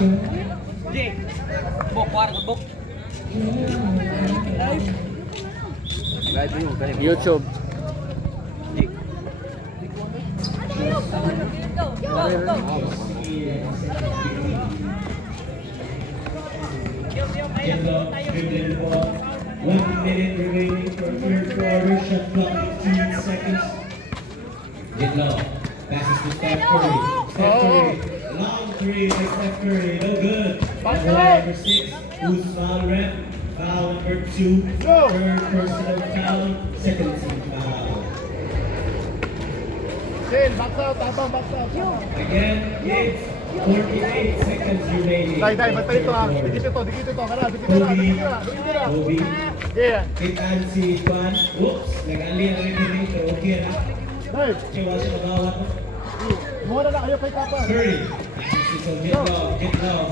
Jay, bok, warga bok. YouTube. One minute remaining for third quarter. Shot clock 15 seconds. Get low. Passes to Steph Curry. Steph Curry. Long three by Steph Curry. No good. Number 6. Who's foul rep? Foul number 2. Third personal foul. Second team foul. Again, it's 48 seconds remaining. Basta ito ha. Dikit ito. Kobe. Yeah. Kitaan si Juan. Oops, nag-ali ang referee. So okay na. Dave, Siya siya magawat. muna na kayo kay Kapa. Curry. So get low,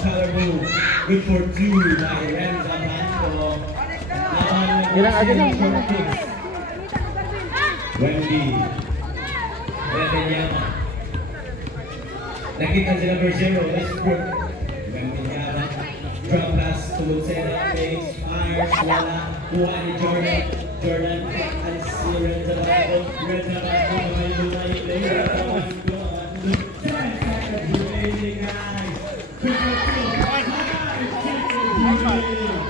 color move. Good for 2 by Renza Manco. Ilang agad lang. Wendy. Bebenyama. Nakita si number 0. Westbrook. Bebenyama. Drop pass to Lucena. Fakes. Fires. Wala. Kuha ni Jordan. Jordan. And si Renza Manco. Renza Manco. Renza Manco. 10 seconds remaining, guys. Quick, 5 seconds remaining.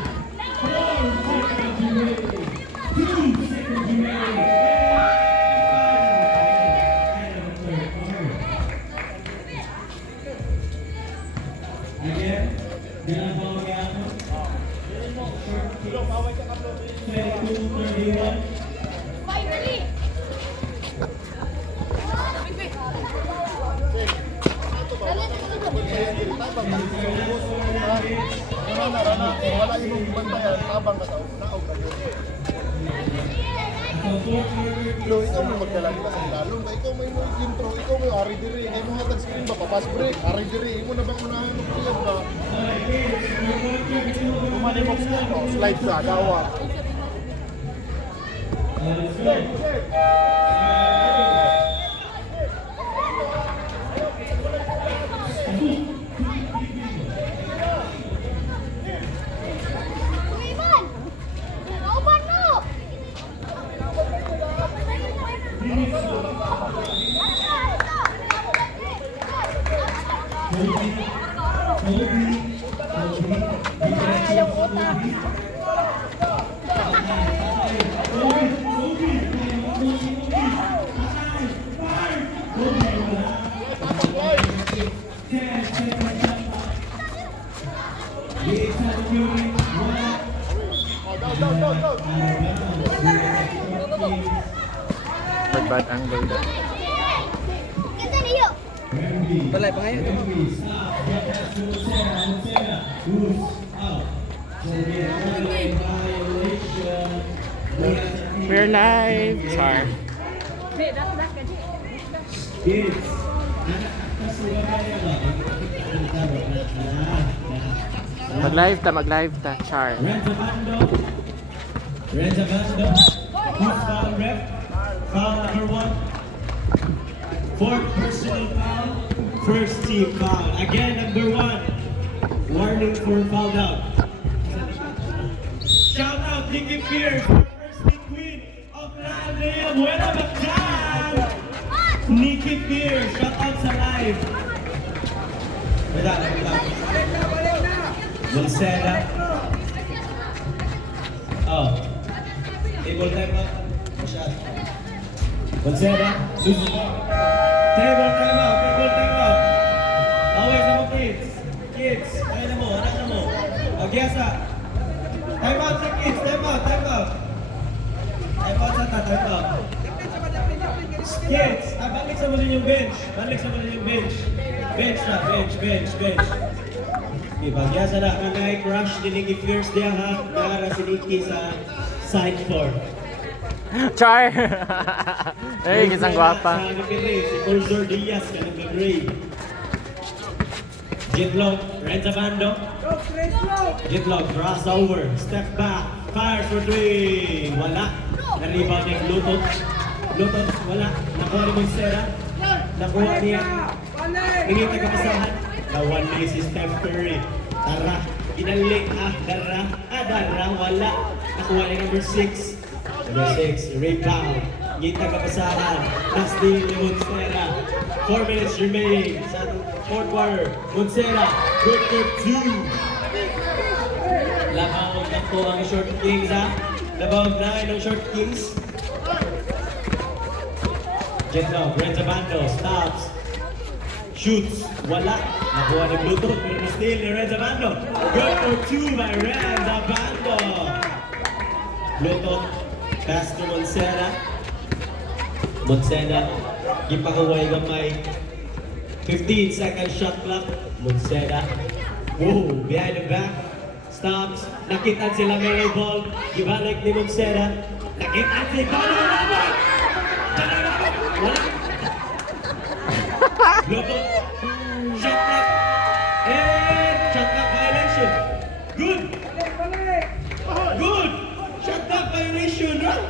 4 seconds remaining. 2 seconds remaining. Again, dalam bawah apa? 22-31. Wala yung bantayan, tabang ka sa naog kayo. Lo, ikaw may magdalagda sa lalong. Ikaw may intro, ikaw may ari diri. Ikaw mo hatag screen ba, papas break. Ari diri, imo na bang unahan mo kaya ba? Kumani mo screen o, slide sa, dawa. Bad angle dah. Balai pengayo. We're live. Sorry. Mag-live ta, Char. Renza Bando. Who's foul rep? Foul number 1. Fourth personal foul. First team foul. Again, number 1. Warning for foul out. Shout out Nikki Pierce, first team queen of La Aldea. Buena Bacán! Nikki Pierce, shout out sa live. Wala. Dulcena. Oh. Table time out. Shot. Dulcena. Table time out. Always ako kids. Kids, ano mo, anak na mo. Magyasa. Time out sa kids, time out. Time out sa time out. Kids, balik sa muli yung bench. Bench na, bench. Okay, magyasa na. Kagay crush ni Nikki Fierce diya ha. Nara si Nikki sa side 4. Char. Hey, kisang guwapa. Sa napili, si Cursor Diaz ka nag-grade. Jitlog, Renza Bando. Jitlog, crossover, step back, fires for 3. Wala. Na-rebound yung Lutot, wala. Nakuha ni Montserrat. Nakuha niya. Ingit na kapasahan. The one miss is Steph Curry. Tara, inalik dara, wala. Nakuha ni number 6. Number 6, rebound. Ngita kapasahan. Last day ni Monsera. 4 minutes remaining sa fourth quarter. Monsera, good for 2. Labaw na po ang Short Kings ha. Labaw na ng Short Kings. Jetlo, Renzo Bando, stops. Shoots, wala. Nakuha ni Bluetooth, pero na-steal ni Renzo Bando. Good for 2 by Renzo Bando. Bluetooth, pass to Monsera. Monsera, gipakaway gamay. 15-second shot clock. Monsera. Whoa, behind the back. Stops. Nakitan sila may ball. Gibalik ni Monsera. Nakitan si Bando. Wala. Bluetooth. Shot clock. And shot clock violation. Good. Good. Shot clock violation, right?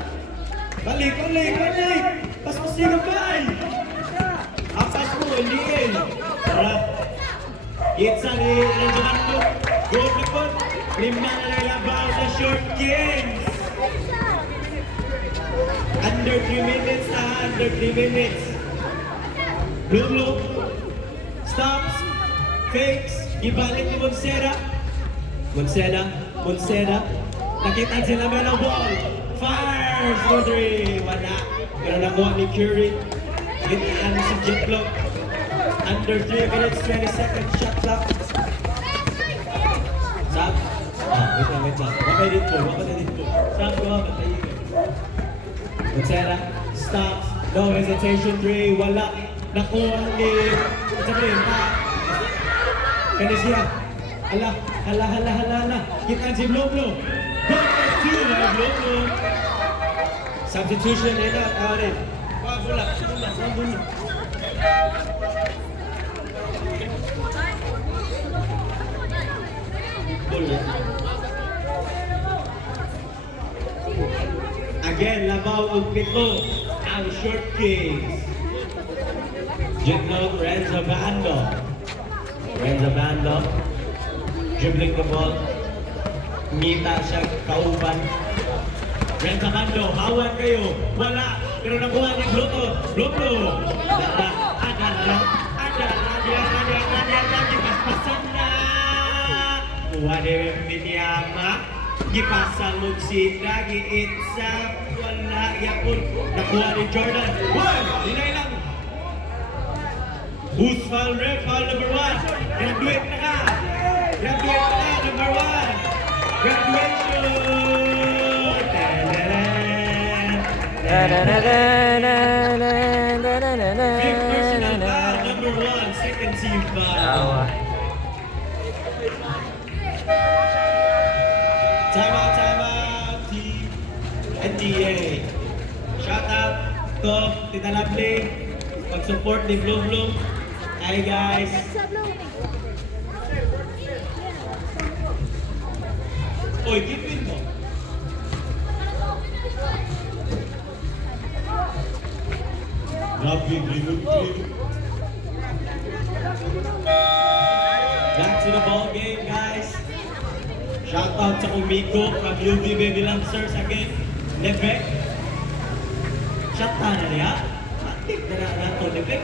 Balik. Pas ka bay. Apas mo, liin. Tara. Itza ni Renzo Bando. Good report. 5 na nalabaw sa Short Kings. Under 3 minutes na, under 3 minutes. Blue. Stops. Fakes. Ibalik ni Monsera. Monsera. Nakitan sila may ng ball. Fires for 3. Wala. Pero nakuha ni Curry. Kitaan si Jetlo. Under 3 minutes, 20 seconds shot clock. Sab. Wait lang. Wakay dito. Sab, patay dito. Monsera. Stops. No hesitation 3. Wala. Nakuha ni... Sabihin pa. Kanisiya. Hala. Kitaan si Blue. Good for 2 by Blue. Substitution na rin. Wala. Again, labaw ang pito ang Short Kings. Jetlo, Renzo Bando. Dribbling the ball. Ngita siya kauban. Renzo Bando, hawan kayo. Wala. Pero nakuha ni Bluetooth. Adara. Gipaspasan na. Kuha ni Minyama. Gipasang Mugsita. Giitsa. Wala. Yapon. Nakuha ni Jordan. Dinay lang. Who's foul ref? Foul number 1. Graduate na ka. Number 1. Graduation. Big personal foul, number 1, second team foul. Time out, team NDA. Shout out to Tita Lovely, pag-support ni Blue. Hi guys. Oy, tipin mo. Back to the ball game, guys. Shout out sa Kumiko from UV Baby Lancers again. Lebek. Shot na niya. Matik na nato, Lebek.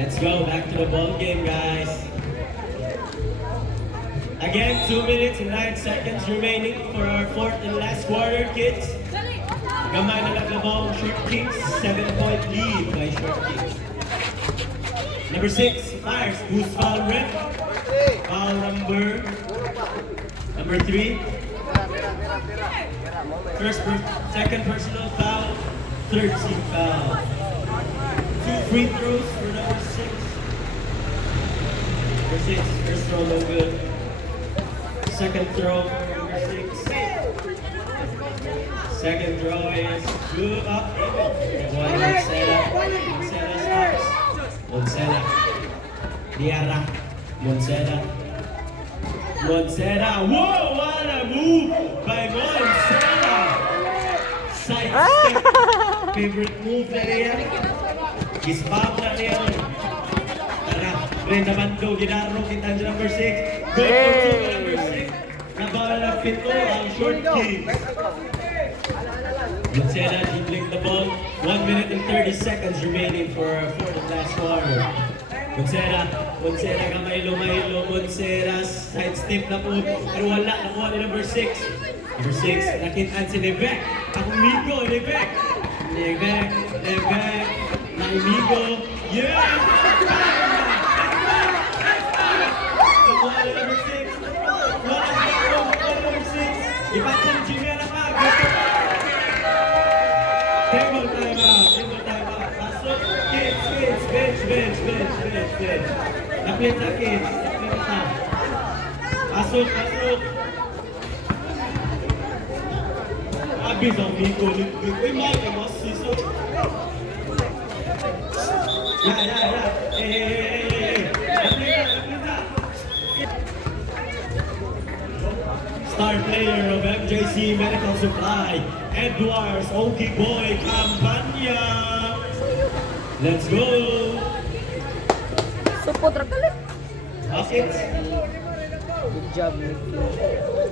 Let's go back to the ball game, guys. Again, 2 minutes and 9 seconds remaining for our fourth and last quarter, kids. Gamay na naglabaw ang Short Kings, 7-point lead by Short Kings. Number 6, fires. Who's foul ref? Foul number 3. Second personal foul, third team foul. 2 free throws for number 6. Number 6, first throw no good. Second throw for number 6. Second throw is good up. Monsera stops. Diarra. Monsera. Whoa, what a favorite move na niya. Gisbab na niya. Tara, Brenda Mando, ginaro kita sa number 6. Good for two to number 6. Nabala ng pito ang short kick. Lucena dribbling the ball. 1 minute and 30 seconds remaining for the last quarter. Lucena kamay lumaylo. Lucena side step na po. Pero wala, nakuha ni number 6. Number 6, nakitaan si Nevek. Ang Migo, Nevek. Na Migo. Yeah! Nakuha ni number 6. Wala number 6. Ipasa ni Jimmy Alapag. Table time out. Pasok, kids, bench. Naplit na kids. Pasok. Abis ang Miko. Uy, Mike, ang mas siso. Naplit na. Star player of MJC Medical Supply, Edwards, Okie Boy, Campania. Let's go. Support ragalit. Buckets. Good job, Nick.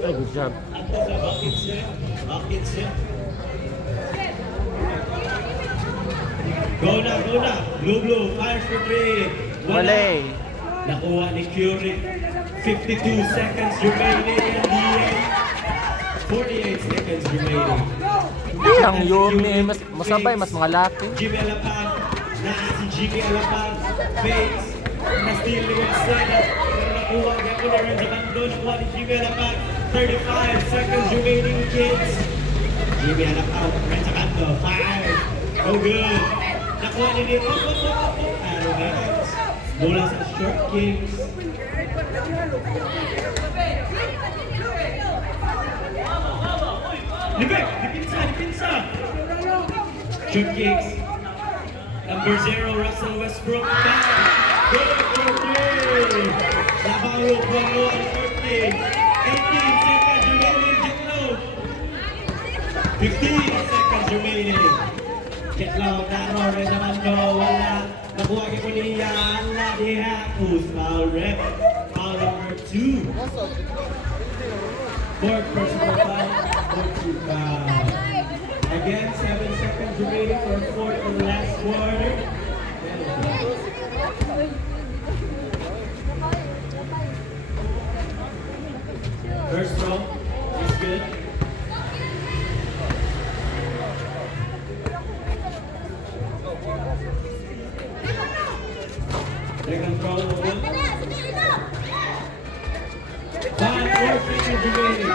Ay, good job. Ato sa buckets niya. Go na. Blue, fires for 3. Wale. Nakuha ni Curie. 52 seconds remaining in the end. 48 seconds remaining. Hindi, ang Yumi, masabay, mas mga laki. Jimmy Alapag. Si Jimmy Alapag. Face. Na-steal ni Lucena. Nakuha niya ko na rin sa bando. Nakuha ni Jimmy Alapag. 35 seconds remaining, kids. Jimmy Alapag. Rin sa bando. 5. Oh, good. Nakuha ni Nito. Arrogance. Mula sa short kicks. Libek! Dipinsa! Short kicks. Number 0, Russell Westbrook. Good for 3. Nabaho, Bongo, and 14. 18 seconds remaining, Jetlo. 15 seconds remaining. Jetlo, naro rin naman do. Wala. Nakuha ka ko niya. Ala diha. Who's foul rep? Foul number 2. Fourth personal foul. Fourth foul. Again, 7 seconds remaining for fourth and last quarter. First throw is good. Second throw, good. 5 more seconds remaining.